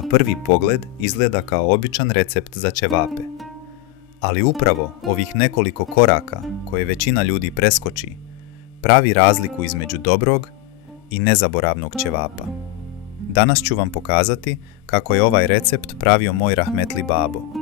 Na prvi pogled izgleda kao običan recept za ćevape. Ali upravo ovih nekoliko koraka koje većina ljudi preskoči, pravi razliku između dobrog i nezaboravnog ćevapa. Danas ću vam pokazati kako je ovaj recept pravio moj rahmetli babo.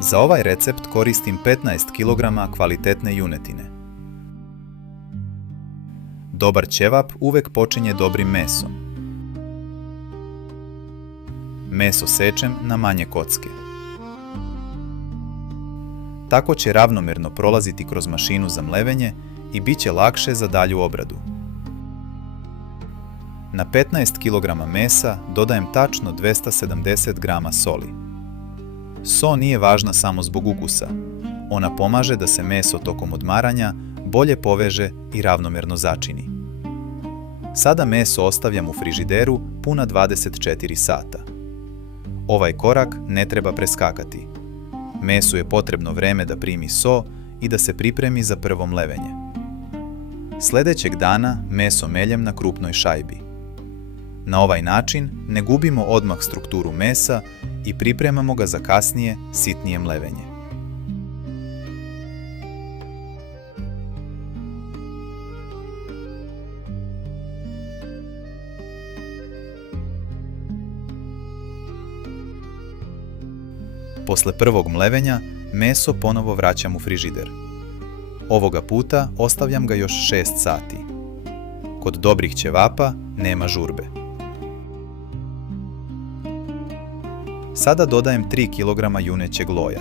Za ovaj recept koristim 15 kg kvalitetne junetine. Dobar ćevap uvek počinje dobrim mesom. Meso sečem na manje kocke. Tako će ravnomjerno prolaziti kroz mašinu za mlevenje i bit će lakše za dalju obradu. Na 15 kg mesa dodajem tačno 270 g soli. So nije važna samo zbog ukusa. Ona pomaže da se meso tokom odmaranja bolje poveže i ravnomjerno začini. Sada meso ostavljam u frižideru puna 24 sata. Ovaj korak ne treba preskakati. Mesu je potrebno vreme da primi so i da se pripremi za prvo mlevenje. Sljedećeg dana meso meljem na krupnoj šajbi. Na ovaj način ne gubimo odmah strukturu mesa i pripremamo ga za kasnije, sitnije mlevenje. Posle prvog mlevenja, meso ponovo vraćam u frižider. Ovoga puta ostavljam ga još 6 sati. Kod dobrih ćevapa nema žurbe. Sada dodajem 3 kg junećeg loja.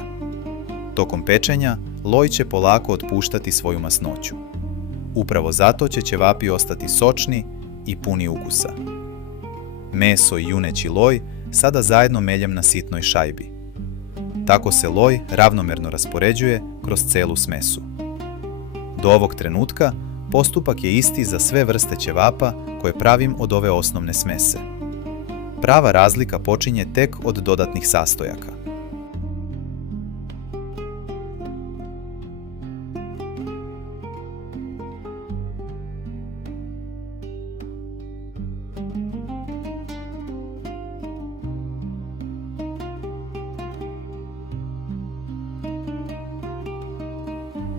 Tokom pečenja, loj će polako otpuštati svoju masnoću. Upravo zato će ćevapi ostati sočni i puni ukusa. Meso i juneći loj sada zajedno meljem na sitnoj šajbi. Tako se loj ravnomjerno raspoređuje kroz celu smesu. Do ovog trenutka postupak je isti za sve vrste ćevapa koje pravim od ove osnovne smese. Prava razlika počinje tek od dodatnih sastojaka.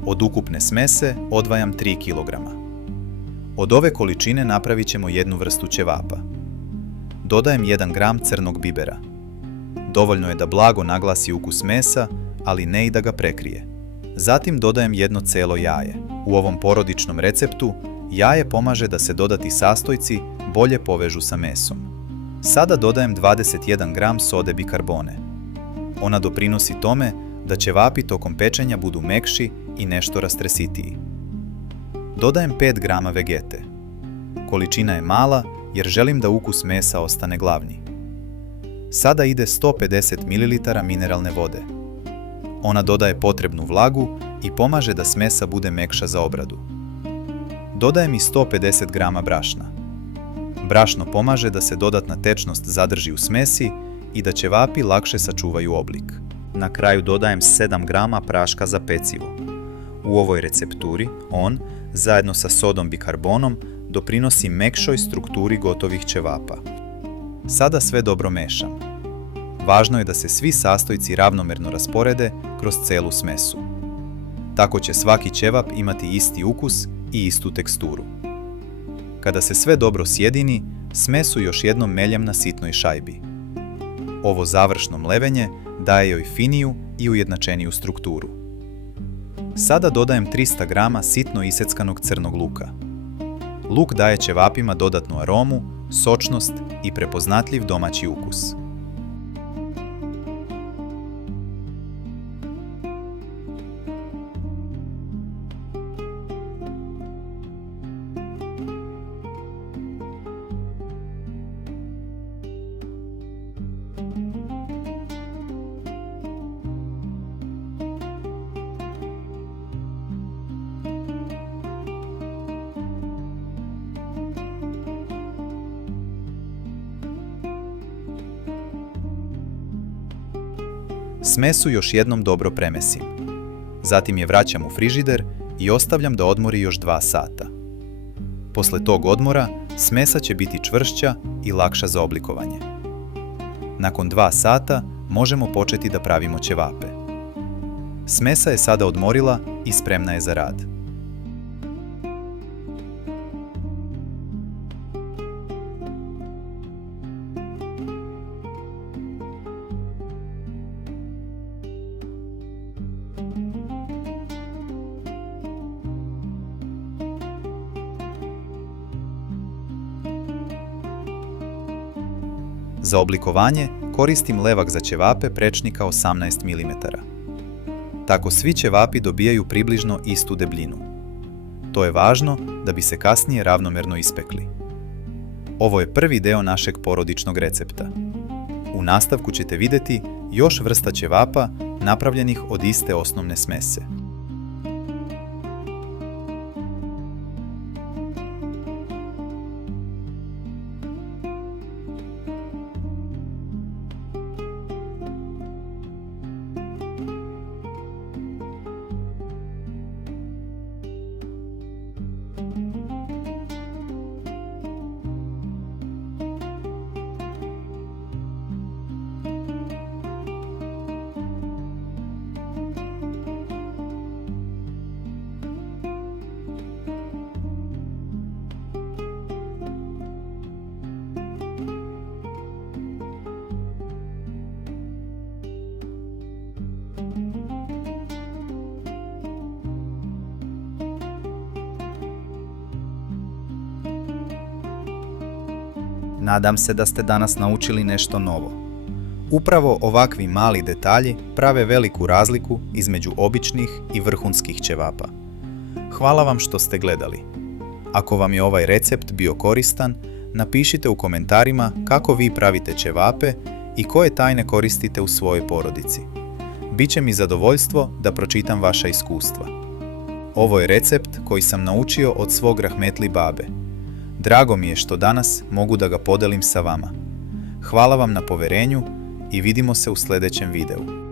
Od ukupne smese odvajam 3 kg. Od ove količine napravit ćemo jednu vrstu ćevapa. Dodajem 1 gram crnog bibera. Dovoljno je da blago naglasi ukus mesa, ali ne i da ga prekrije. Zatim dodajem jedno celo jaje. U ovom porodičnom receptu jaje pomaže da se dodati sastojci bolje povežu sa mesom. Sada dodajem 21 gram sode bikarbone. Ona doprinosi tome da ćevapi tokom pečenja budu mekši i nešto rastresitiji. Dodajem 5 grama vegete. Količina je mala jer želim da ukus mesa ostane glavni. Sada ide 150 ml mineralne vode. Ona dodaje potrebnu vlagu i pomaže da smesa bude mekša za obradu. Dodajem i 150 grama brašna. Brašno pomaže da se dodatna tečnost zadrži u smesi i da ćevapi lakše sačuvaju oblik. Na kraju dodajem 7 grama praška za pecivo. U ovoj recepturi on, zajedno sa sodom bikarbonom, doprinosi mekšoj strukturi gotovih ćevapa. Sada sve dobro mešam. Važno je da se svi sastojci ravnomjerno rasporede kroz celu smesu. Tako će svaki ćevap imati isti ukus i istu teksturu. Kada se sve dobro sjedini, smesu još jednom meljem na sitnoj šajbi. Ovo završno mlevenje daje joj finiju i ujednačeniju strukturu. Sada dodajem 300 grama sitno iseckanog crnog luka. Luk daje ćevapima dodatnu aromu, sočnost i prepoznatljiv domaći ukus. Smesu još jednom dobro premesim. Zatim je vraćam u frižider i ostavljam da odmori još 2 sata. Posle tog odmora, smesa će biti čvršća i lakša za oblikovanje. Nakon 2 sata možemo početi da pravimo ćevape. Smesa je sada odmorila i spremna je za rad. Za oblikovanje koristim levak za ćevape prečnika 18 mm. Tako svi ćevapi dobijaju približno istu debljinu. To je važno da bi se kasnije ravnomerno ispekli. Ovo je prvi deo našeg porodičnog recepta. U nastavku ćete vidjeti još vrsta ćevapa napravljenih od iste osnovne smese. Nadam se da ste danas naučili nešto novo. Upravo ovakvi mali detalji prave veliku razliku između običnih i vrhunskih ćevapa. Hvala vam što ste gledali. Ako vam je ovaj recept bio koristan, napišite u komentarima kako vi pravite ćevape i koje tajne koristite u svojoj porodici. Biće mi zadovoljstvo da pročitam vaša iskustva. Ovo je recept koji sam naučio od svog rahmetli babe. Drago mi je što danas mogu da ga podelim sa vama. Hvala vam na poverenju i vidimo se u sljedećem videu.